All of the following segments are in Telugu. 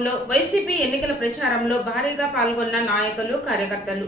గ్రామంలో వైసీపీ ఎన్నికల ప్రచారంలో భారీగా పాల్గొన్న నాయకులు కార్యకర్తలు.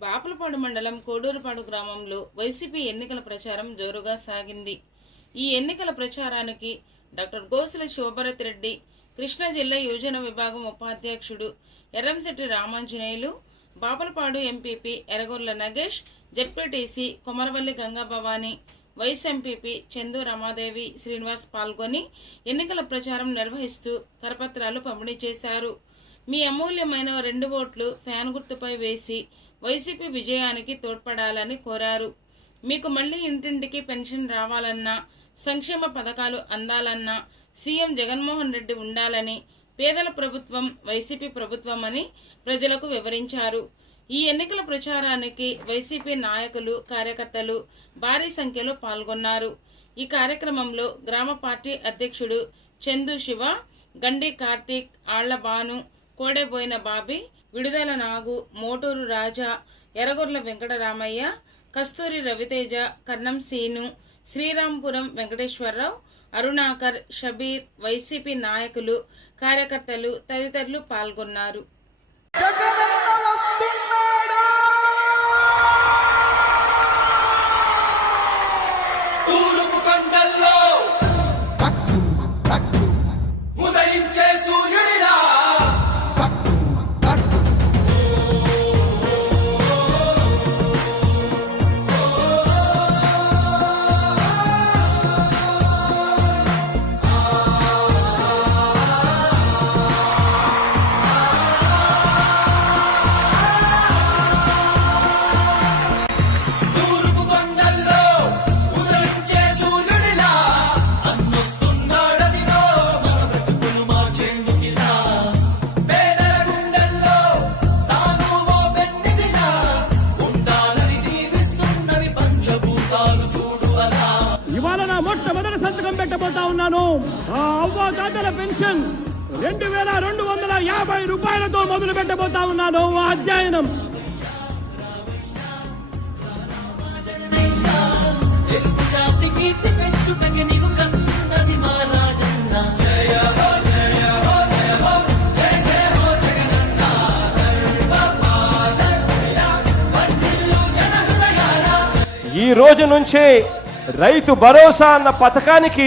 బాపులపాడు మండలం కోడూరుపాడు గ్రామంలో వైసీపీ ఎన్నికల ప్రచారం జోరుగా సాగింది. ఈ ఎన్నికల ప్రచారానికి డాక్టర్ గోసుల శివభరత్ రెడ్డి కృష్ణా జిల్లా యోజన విభాగం ఉపాధ్యక్షుడు Erramsetti Ramanjaneyulu Bapulapadu MPP Eragorla Nagesh ZPTC Komaravalli Gangabhavani vice MPP Chandu Ramadevi Srinivas పాల్గొని ఎన్నికల ప్రచారం నిర్వహిస్తూ కరపత్రాలు పంపిణీ చేశారు. మీ అమూల్యమైన రెండు ఓట్లు ఫ్యాన్ గుర్తుపై వేసి వైసీపీ విజయానికి తోడ్పడాలని కోరారు. మీకు మళ్ళీ ఇంటింటికి పెన్షన్ రావాలన్నా సంక్షేమ పథకాలు అందాలన్నా సీఎం జగన్మోహన్ రెడ్డి ఉండాలని పేదల ప్రభుత్వం వైసీపీ ప్రభుత్వం అని ప్రజలకు వివరించారు. ఈ ఎన్నికల ప్రచారానికి వైసీపీ నాయకులు కార్యకర్తలు భారీ సంఖ్యలో పాల్గొన్నారు. ఈ కార్యక్రమంలో గ్రామ పార్టీ అధ్యక్షుడు చందు శివ గండి కార్తీక్ ఆళ్ళ బాను కోడెబోయిన బాబీ విడుదల నాగు మోటూరు రాజా ఎరగొర్ల వెంకటరామయ్య కస్తూరి రవితేజ కన్నం సీను శ్రీరాంపురం వెంకటేశ్వరరావు అరుణాకర్ షబీర్ వైసీపీ నాయకులు కార్యకర్తలు తదితరులు పాల్గొన్నారు. అవ్వదాతల అవ్వ తాతల పెన్షన్ రెండు వేల రెండు వందల యాభై రూపాయలతో మొదలు పెట్టబోతా ఉన్నాను అధ్యయనం. ఈ రోజు నుంచే రైతు భరోసా అన్న పథకానికి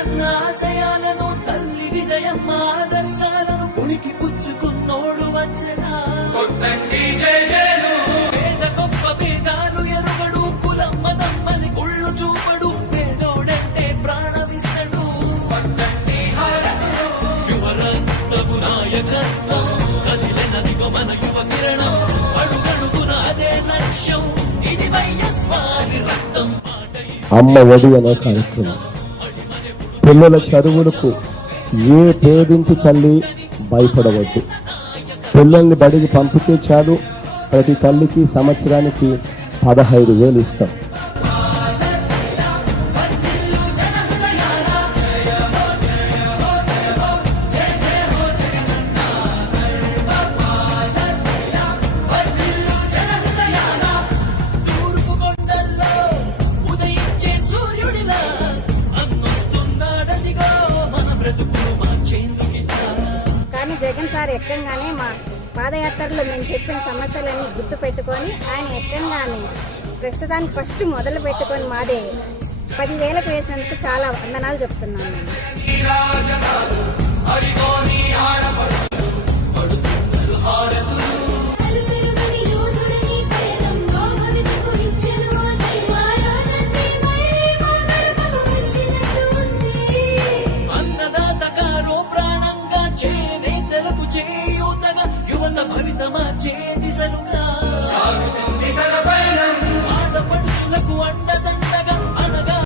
ఆశయాలను తల్లి విజయమ్మ ఆదర్శాలను పులికి పుచ్చుకున్నోడు వచ్చనా? కొట్టండి జయ జయలు. పేద గొప్ప భేదాలు ఎరుగడు కులం మతం అని కుళ్ళు చూపడు పేదోడంటే ప్రాణవిస్తడు పట్టండి హారతులు యువరక్తము నాయకత్వం కదిలినదిగో మన యువ కిరణం. అడుగడుగున అదే లక్ష్యం ఇది వైఎస్వారి రక్తం పాటై అమ్మ ఒడి అనే కార్యక్రమం. పిల్లల చదువులకు ఏ పేదింటి తల్లి భయపడవద్దు. పిల్లల్ని బడికి పంపితే చాలు. ప్రతి తల్లికి సంవత్సరానికి పదహైదు వేలు ఇస్తాం. కానీ జగన్ సార్ ఎక్కంగానే మా పాదయాత్రలో మేము చెప్పిన సమస్యలన్నీ గుర్తు పెట్టుకొని ఆయన ఎక్కంగానే ప్రస్తుతానికి ఫస్ట్ మొదలు పెట్టుకొని మాదే పదివేలకు వేసినందుకు చాలా వందనాలు చెప్తున్నాను నేను.